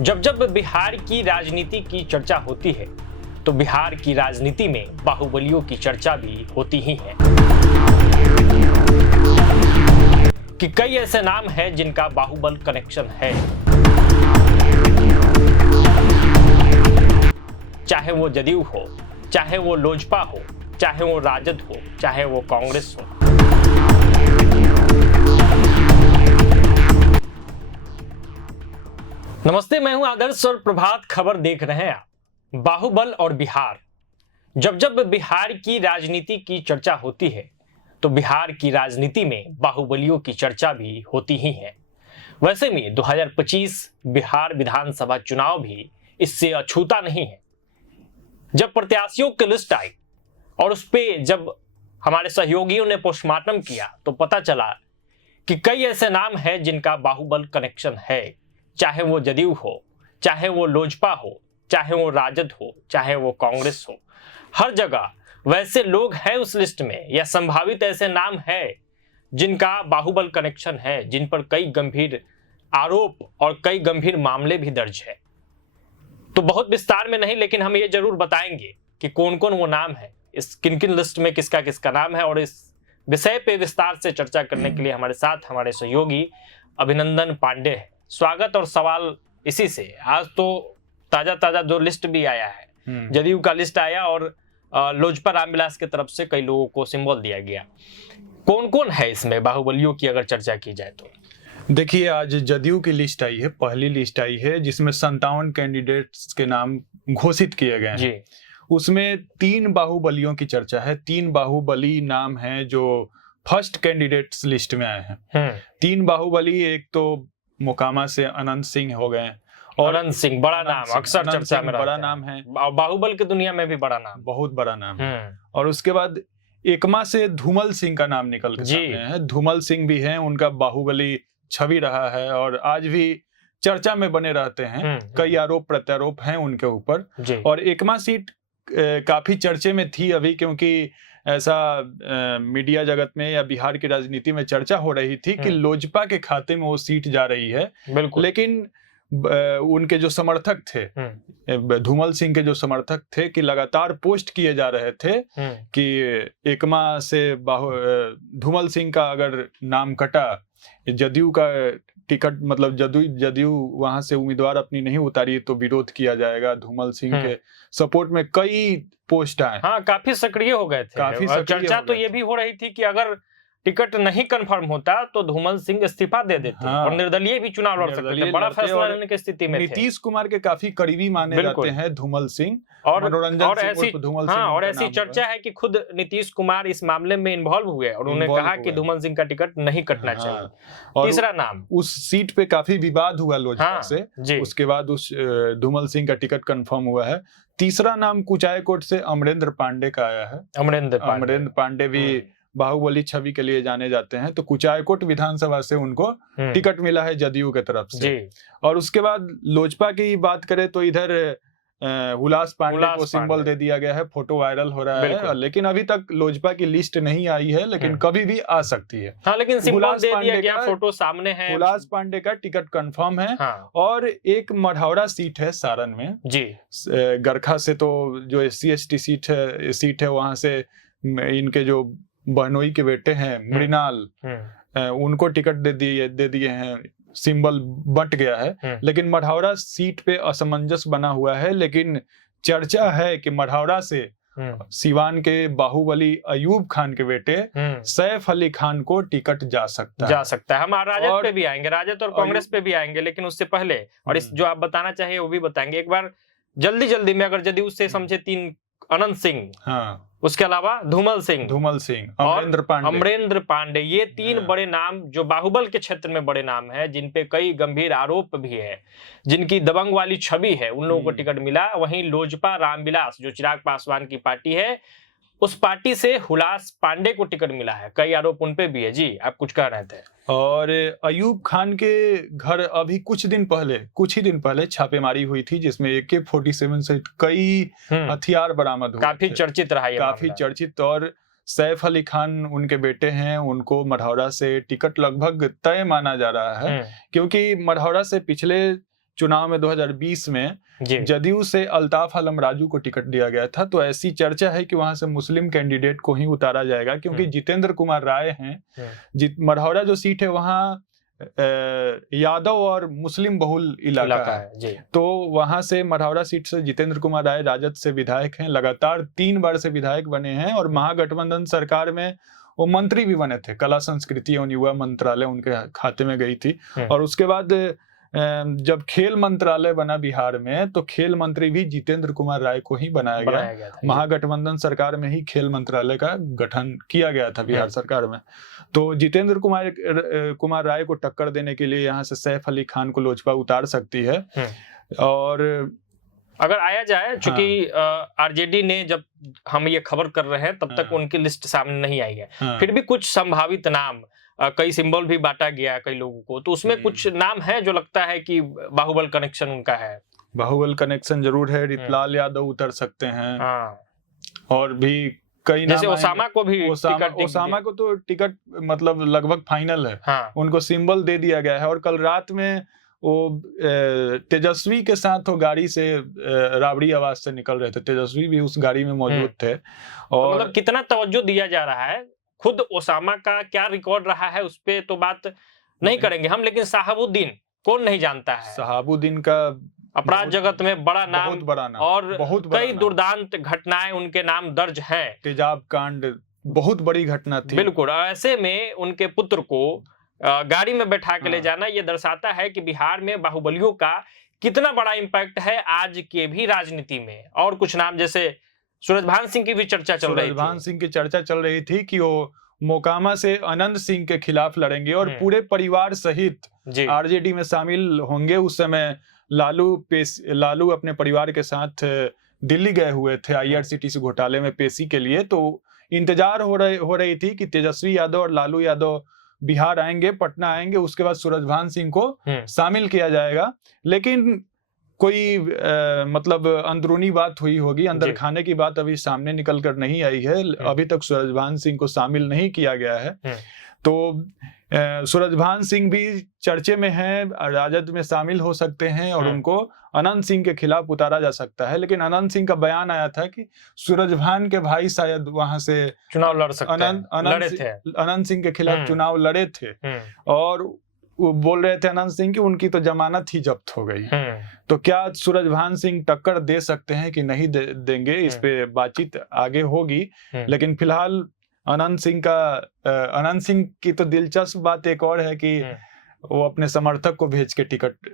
जब जब बिहार की राजनीति की चर्चा होती है तो बिहार की राजनीति में बाहुबलियों की चर्चा भी होती ही है कि कई ऐसे नाम हैं जिनका बाहुबल कनेक्शन है। चाहे वो जदयू हो, चाहे वो लोजपा हो, चाहे वो राजद हो, चाहे वो कांग्रेस हो। नमस्ते, मैं हूं आदर्श और प्रभात खबर देख रहे हैं आप। बाहुबल और बिहार, जब जब बिहार की राजनीति की चर्चा होती है तो बिहार की राजनीति में बाहुबलियों की चर्चा भी होती ही है। वैसे में 2025 बिहार विधानसभा चुनाव भी इससे अछूता नहीं है। जब प्रत्याशियों की लिस्ट आई और उस पे जब हमारे सहयोगियों ने पोस्टमार्टम किया तो पता चला कि कई ऐसे नाम हैं जिनका बाहुबल कनेक्शन है। चाहे वो जदयू हो, चाहे वो लोजपा हो, चाहे वो राजद हो, चाहे वो कांग्रेस हो, हर जगह वैसे लोग हैं उस लिस्ट में या संभावित ऐसे नाम हैं जिनका बाहुबल कनेक्शन है, जिन पर कई गंभीर आरोप और कई गंभीर मामले भी दर्ज है। तो बहुत विस्तार में नहीं, लेकिन हम ये जरूर बताएंगे कि कौन कौन वो नाम है, इस किन किन लिस्ट में किसका किसका नाम है। और इस विषय पे विस्तार से चर्चा करने के लिए हमारे साथ हमारे सहयोगी अभिनंदन पांडे है। स्वागत और सवाल इसी से। आज तो ताजा जो लिस्ट भी आया है, जदयू का लिस्ट आया और लोजपा रामविलास की तरफ से कई लोगों को सिंबल दिया गया। कौन कौन है इसमें बाहुबलियों की अगर चर्चा की जाए तो? देखिए, आज जदयू की लिस्ट आई है, पहली लिस्ट आई है जिसमें 57 कैंडिडेट्स के नाम घोषित किए गए हैं। उसमें 3 बाहुबलियों की चर्चा है। 3 बाहुबली नाम हैं जो फर्स्ट कैंडिडेट्स लिस्ट में आए हैं। 3 बाहुबली, एक तो मोकामा से अनंत सिंह हो गए और अनंत सिंह बड़ा नाम, अक्सर चर्चा में बड़ा नाम है। बाहुबल की दुनिया में भी बड़ा नाम, बहुत बड़ा नाम है। और उसके बाद एकमा से धूमल सिंह का नाम निकल के सामने है। धूमल सिंह भी हैं, उनका बाहुबली छवि रहा है और आज भी चर्चा में बने रहते हैं। कई आरोप प्रत्यारोप हैं उनके ऊपर। और एकमा सीट काफी चर्चे में थी अभी, क्योंकि ऐसा मीडिया जगत में या बिहार की राजनीति में चर्चा हो रही थी कि लोजपा के खाते में वो सीट जा रही है। लेकिन उनके जो समर्थक थे, धूमल सिंह के जो समर्थक थे, कि लगातार पोस्ट किए जा रहे थे कि एकमा से धूमल सिंह का अगर नाम कटा, जदयू का टिकट, मतलब जदयू वहां से उम्मीदवार अपनी नहीं उतारी तो विरोध किया जाएगा। धूमल सिंह के सपोर्ट में कई पोस्ट आए। हाँ, काफी सक्रिय हो गए थे। काफी चर्चा तो ये भी हो रही थी कि अगर टिकट नहीं कंफर्म होता तो धूमल सिंह इस्तीफा दे देते और निर्दलीय भी चुनाव लड़ सकते थे। बड़ा फैसला लेने की स्थिति में थे। नीतीश कुमार के काफी करीबी माने जाते हैं धूमल सिंह और ऐसी चर्चा है कि खुद नीतीश कुमार इस मामले में इन्वॉल्व हुए और उन्होंने कहा कि धूमल सिंह का टिकट नहीं कटना चाहिए। तीसरा नाम, उस सीट पे काफी विवाद हुआ लोजपा से, उसके बाद उस धूमल सिंह का टिकट कंफर्म हुआ है। तीसरा नाम कुचायकोट से अमरेंद्र पांडे का आया है। अमरेंद्र पांडे भी बाहुबली छवि के लिए जाने जाते हैं। तो कुचायकोट विधानसभा से उनको टिकट मिला है जदयू के तरफ से। और उसके बाद लोजपा की बात करें तो इधर हुलास पांडे को सिंबल दे दिया गया है। फोटो वायरल हो रहा है, लेकिन अभी तक लोजपा की लिस्ट नहीं आई है, लेकिन कभी भी आ सकती है। हाँ, लेकिन सिंबल दे दिया गया, फोटो सामने है। हुलास पांडे का टिकट कंफर्म है। और एक मढ़ौरा सीट है सारण में जी। गरखा से तो जो SC/ST सीट है वहां से इनके जो बहनोई के बेटे हैं मृणाल, उनको टिकट दे दिए हैं। सिंबल बंट गया है, लेकिन मढ़ौरा सीट पे असमंजस बना हुआ है। लेकिन चर्चा है कि मढ़ौरा से सिवान के बाहुबली अयूब खान के बेटे सैफ अली खान को टिकट जा सकता है। हम राजद पे भी आएंगे, राजद और कांग्रेस पे भी आएंगे, लेकिन उससे पहले और इस जो आप बताना चाहिए वो भी बताएंगे। एक बार जल्दी में अगर जदयू से समझे 3, अनंत सिंह, उसके अलावा धूमल सिंह, अमरेंद्र पांडे, ये 3 बड़े नाम जो बाहुबल के क्षेत्र में बड़े नाम हैं, जिन पे कई गंभीर आरोप भी है, जिनकी दबंग वाली छवि है, उन लोगों को टिकट मिला। वहीं लोजपा रामविलास जो चिराग पासवान की पार्टी है, उस पार्टी से हुलास पांडे को टिकट मिला है। कई आरोप उन पे भी है। जी, आप कुछ कह रहे थे। और अयूब खान के घर अभी कुछ ही दिन पहले छापेमारी हुई थी, जिसमें AK-47 से कई हथियार बरामद हुए। काफी चर्चित रहा ये, काफी चर्चित। और सैफ अली खान उनके बेटे हैं, उनको मढ़ौरा से टिकट लगभग तय माना जा रहा है, क्योंकि मढ़ौरा से पिछले चुनाव में 2020 में जदयू से अल्ताफ आलम राजू को टिकट दिया गया था, तो ऐसी चर्चा है कि वहां से मुस्लिम कैंडिडेट को ही उतारा जाएगा, क्योंकि जितेंद्र कुमार राय हैं। मढ़ौरा जो सीट है वहाँ यादव और मुस्लिम बहुल इलाका है, तो वहां से मढ़ौरा सीट से जितेंद्र कुमार राय राजद से विधायक हैं, लगातार 3 बार से विधायक बने हैं, और महागठबंधन सरकार में वो मंत्री भी बने थे। कला संस्कृति एवं युवा मंत्रालय उनके खाते में गई थी। और उसके बाद जब खेल मंत्रालय बना बिहार में, तो खेल मंत्री भी जितेंद्र कुमार राय को ही बनाया गया था। महागठबंधन सरकार में ही खेल मंत्रालय का गठन किया गया था बिहार सरकार में। तो जितेंद्र कुमार राय को टक्कर देने के लिए यहाँ से सैफ अली खान को लोजपा उतार सकती है। और अगर आया जाए, चूंकि आरजेडी ने, जब हम ये खबर कर रहे हैं तब तक उनकी लिस्ट सामने नहीं आई है, फिर भी कुछ संभावित नाम, कई सिंबल भी बांटा गया कई लोगों को, तो उसमें कुछ नाम है जो लगता है कि बाहुबल कनेक्शन उनका है। बाहुबल कनेक्शन जरूर है। रितलाल यादव उतर सकते हैं, और भी कई नाम, जैसे ओसामा को भी ओसामा को तो टिकट मतलब लगभग फाइनल है। उनको सिंबल दे दिया गया है। और कल रात में वो तेजस्वी के साथ वो गाड़ी से राबड़ी आवाज से निकल रहे थे, तेजस्वी भी उस गाड़ी में मौजूद थे। और तो मतलब कितना तवज्जो दिया जा रहा है, खुद ओसामा का क्या रिकॉर्ड रहा है उस पे तो बात नहीं करेंगे हम, लेकिन शहाबुद्दीन कौन नहीं जानता है। शहाबुद्दीन का अपराध जगत में बड़ा नाम, बहुत बड़ा नाम, और बहुत कई दुर्दांत घटनाएं उनके नाम दर्ज हैं। तेजाब कांड बहुत बड़ी घटना थी। बिल्कुल। ऐसे में उनके पुत्र को गाड़ी में बैठा के ले जाना, ये दर्शाता है कि बिहार में बाहुबलियों का कितना बड़ा इम्पैक्ट है आज के भी राजनीति में। और कुछ नाम, जैसे सूरजभान सिंह की भी चर्चा चल रही थी। सूरजभान सिंह की चर्चा चल रही थी कि वो मोकामा से अनंत सिंह के खिलाफ लड़ेंगे और पूरे परिवार सहित आरजेडी में शामिल होंगे। उस समय लालू अपने परिवार के साथ दिल्ली गए हुए थे IRCTC घोटाले में पेशी के लिए। तो इंतजार हो रही थी कि तेजस्वी यादव और लालू यादव बिहार आएंगे, पटना आएंगे, उसके बाद सूरजभान सिंह को शामिल किया जाएगा। लेकिन कोई मतलब अंदरूनी बात हुई होगी, अंदर खाने की बात अभी सामने निकल कर नहीं आई है। अभी तक सूरजभान सिंह को शामिल नहीं किया गया है। तो सूरजभान सिंह भी चर्चे में हैं, राजद में शामिल हो सकते हैं और उनको अनंत सिंह के खिलाफ उतारा जा सकता है। लेकिन अनंत सिंह का बयान आया था कि सूरजभान के भाई शायद वहां से चुनाव लड़ सकते हैं। अनंत सिंह के खिलाफ चुनाव लड़े थे, और वो बोल रहे थे अनंत सिंह की उनकी तो जमानत ही जब्त हो गई। तो क्या सूरजभान सिंह टक्कर दे सकते हैं कि नहीं देंगे, इस पे बातचीत आगे होगी। लेकिन फिलहाल अनंत सिंह की तो दिलचस्प बात एक और है कि वो अपने समर्थक को भेज के टिकट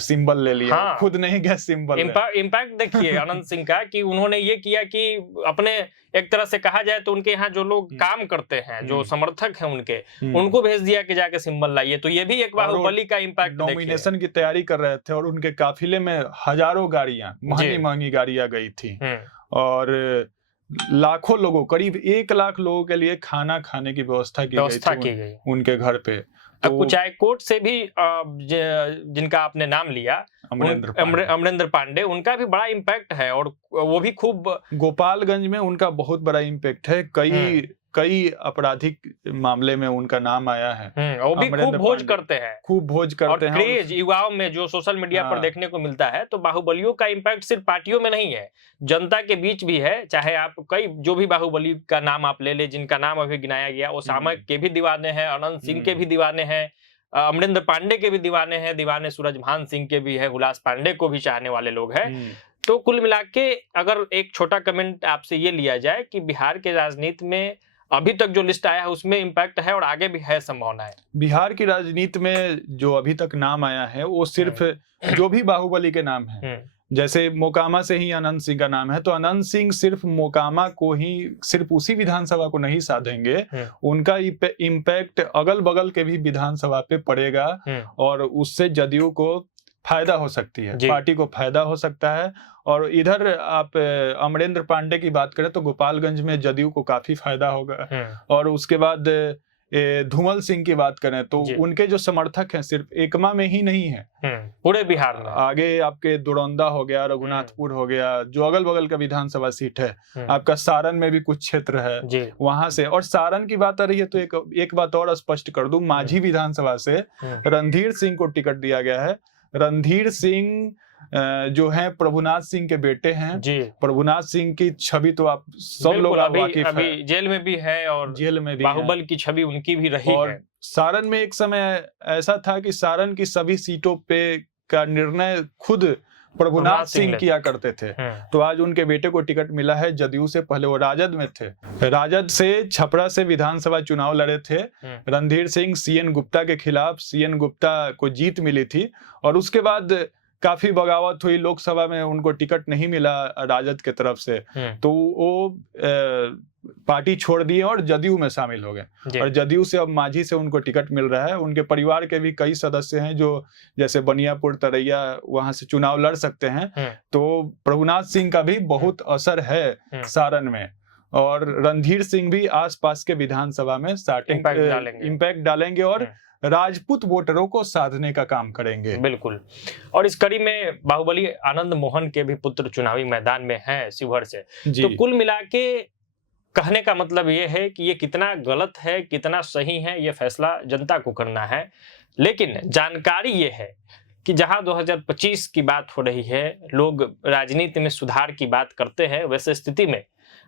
सिंबल ले लिया। खुद नहीं गया सिंबल। इम्पैक्ट देखिए अनंत सिंह का, कि उन्होंने ये किया कि अपने, एक तरह से कहा जाए तो उनके यहाँ जो लोग काम करते हैं, जो समर्थक हैं उनके, उनको भेज दिया कि जाके सिंबल लाइए। तो ये भी एक बाहुबली का इम्पैक्ट। नॉमिनेशन की तैयारी कर रहे थे और उनके काफिले में हजारों गाड़ियां, महंगी गाड़ियां गई थी, और लाखों लोगों, करीब 1 लाख लोगों के लिए खाना खाने की व्यवस्था की गई उनके घर पे। तो कुछ हाईकोर्ट से भी जिनका आपने नाम लिया, अमरेंद्र पांडे, उनका भी बड़ा इम्पैक्ट है, और वो भी खूब, गोपालगंज में उनका बहुत बड़ा इम्पैक्ट है। कई आपराधिक मामले में उनका नाम आया है। वो भी खूब भोज करते हैं, और क्रेज युवाओं में जो सोशल मीडिया पर देखने को मिलता है। तो बाहुबलियों का इम्पैक्ट सिर्फ पार्टियों में नहीं है, जनता के बीच भी है। चाहे आप कई जो भी बाहुबली का नाम आप ले ले, जिनका नाम अभी गिनाया गया, ओसामा के भी दीवाने हैं, अनंत सिंह के भी दीवाने हैं, अमरेंद्र पांडे के भी दीवाने हैं, दीवाने सूरजभान सिंह के भी है, हुलास पांडे को भी चाहने वाले लोग हैं। तो कुल मिला के अगर एक छोटा कमेंट आपसे ये लिया जाए कि बिहार के राजनीति में अभी तक जो लिस्ट आया है उसमें इम्पैक्ट है और आगे भी है संभावना है। बिहार की राजनीति में जो अभी तक नाम आया है वो सिर्फ जो भी बाहुबली के नाम है, जैसे मोकामा से ही अनंत सिंह का नाम है, तो अनंत सिंह सिर्फ मोकामा को ही, सिर्फ उसी विधानसभा को नहीं साधेंगे, उनका इम्पैक्ट अगल बगल के भी विधानसभा पे पड़ेगा, और उससे जदयू को फायदा हो सकती है, पार्टी को फायदा हो सकता है। और इधर आप अमरेंद्र पांडे की बात करें तो गोपालगंज में जदयू को काफी फायदा होगा। और उसके बाद धूमल सिंह की बात करें तो उनके जो समर्थक हैं सिर्फ एकमा में ही नहीं है, पूरे बिहार में। आगे आपके दुरौंदा हो गया, रघुनाथपुर हो गया, जो अगल बगल का विधानसभा सीट है, आपका सारण में भी कुछ क्षेत्र है वहां से। और सारण की बात आ रही है तो एक बात और स्पष्ट कर दूं, माझी विधानसभा से रणधीर सिंह को टिकट दिया गया है। रणधीर सिंह जो हैं प्रभुनाथ सिंह के बेटे हैं जी। प्रभुनाथ सिंह की छवि तो आप सब लोग वाकिफ हैं। अभी जेल में भी है और जेल में भी बाहुबल की छवि उनकी भी रही और है। सारण में एक समय ऐसा था कि सारण की सभी सीटों पे का निर्णय खुद प्रभुनाथ सिंह किया करते थे। तो आज उनके बेटे को टिकट मिला है जदयू से, पहले वो राजद में थे। राजद से छपरा से विधानसभा चुनाव लड़े थे रणधीर सिंह। सीएन गुप्ता के खिलाफ, सीएन गुप्ता को जीत मिली थी और उसके बाद काफी बगावत हुई, लोकसभा में उनको टिकट नहीं मिला राजद के तरफ से, तो वो पार्टी छोड़ दिए और जदयू में शामिल हो गए। और जदयू से अब मांझी से उनको टिकट मिल रहा है। उनके परिवार के भी कई सदस्य हैं जो जैसे बनियापुर, तरैया, वहां से चुनाव लड़ सकते हैं। तो प्रभुनाथ सिंह का भी बहुत असर है सारण में और रणधीर सिंह भी आसपास के विधानसभा में इम्पैक्ट डालेंगे और राजपूत वोटरों को साधने का काम करेंगे। बिल्कुल। और इस कड़ी में बाहुबली आनंद मोहन के भी पुत्र चुनावी मैदान में हैं शिवहर से। तो कुल मिला के कहने का मतलब ये है कि ये कितना गलत है, कितना सही है, ये फैसला जनता को करना है। लेकिन जानकारी ये है कि जहां 2025 की बात हो रही है, लोग राजनीति में सुधार की बात करते हैं, वैसे स्थिति में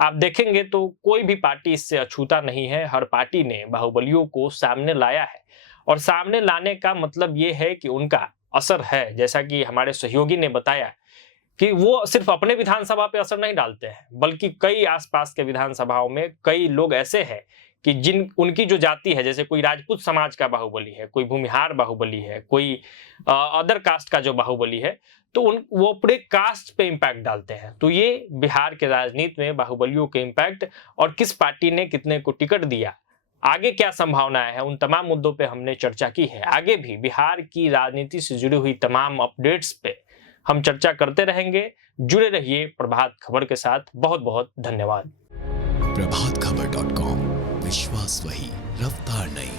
आप देखेंगे तो कोई भी पार्टी इससे अछूता नहीं है। हर पार्टी ने बाहुबलियों को सामने लाया है और सामने लाने का मतलब ये है कि उनका असर है। जैसा कि हमारे सहयोगी ने बताया कि वो सिर्फ अपने विधानसभा पे असर नहीं डालते हैं, बल्कि कई आसपास के विधानसभाओं में कई लोग ऐसे हैं कि उनकी जो जाति है, जैसे कोई राजपूत समाज का बाहुबली है, कोई भूमिहार बाहुबली है, कोई अदर कास्ट का जो बाहुबली है, तो वो पूरे कास्ट पे इम्पैक्ट डालते हैं। तो ये बिहार के राजनीति में बाहुबलियों के इम्पैक्ट और किस पार्टी ने कितने को टिकट दिया, आगे क्या संभावनाएं हैं, उन तमाम मुद्दों पे हमने चर्चा की है। आगे भी बिहार की राजनीति से जुड़ी हुई तमाम अपडेट्स पे हम चर्चा करते रहेंगे। जुड़े रहिए प्रभात खबर के साथ। बहुत बहुत धन्यवाद। प्रभातखबर.com, विश्वास वही, रफ्तार नहीं।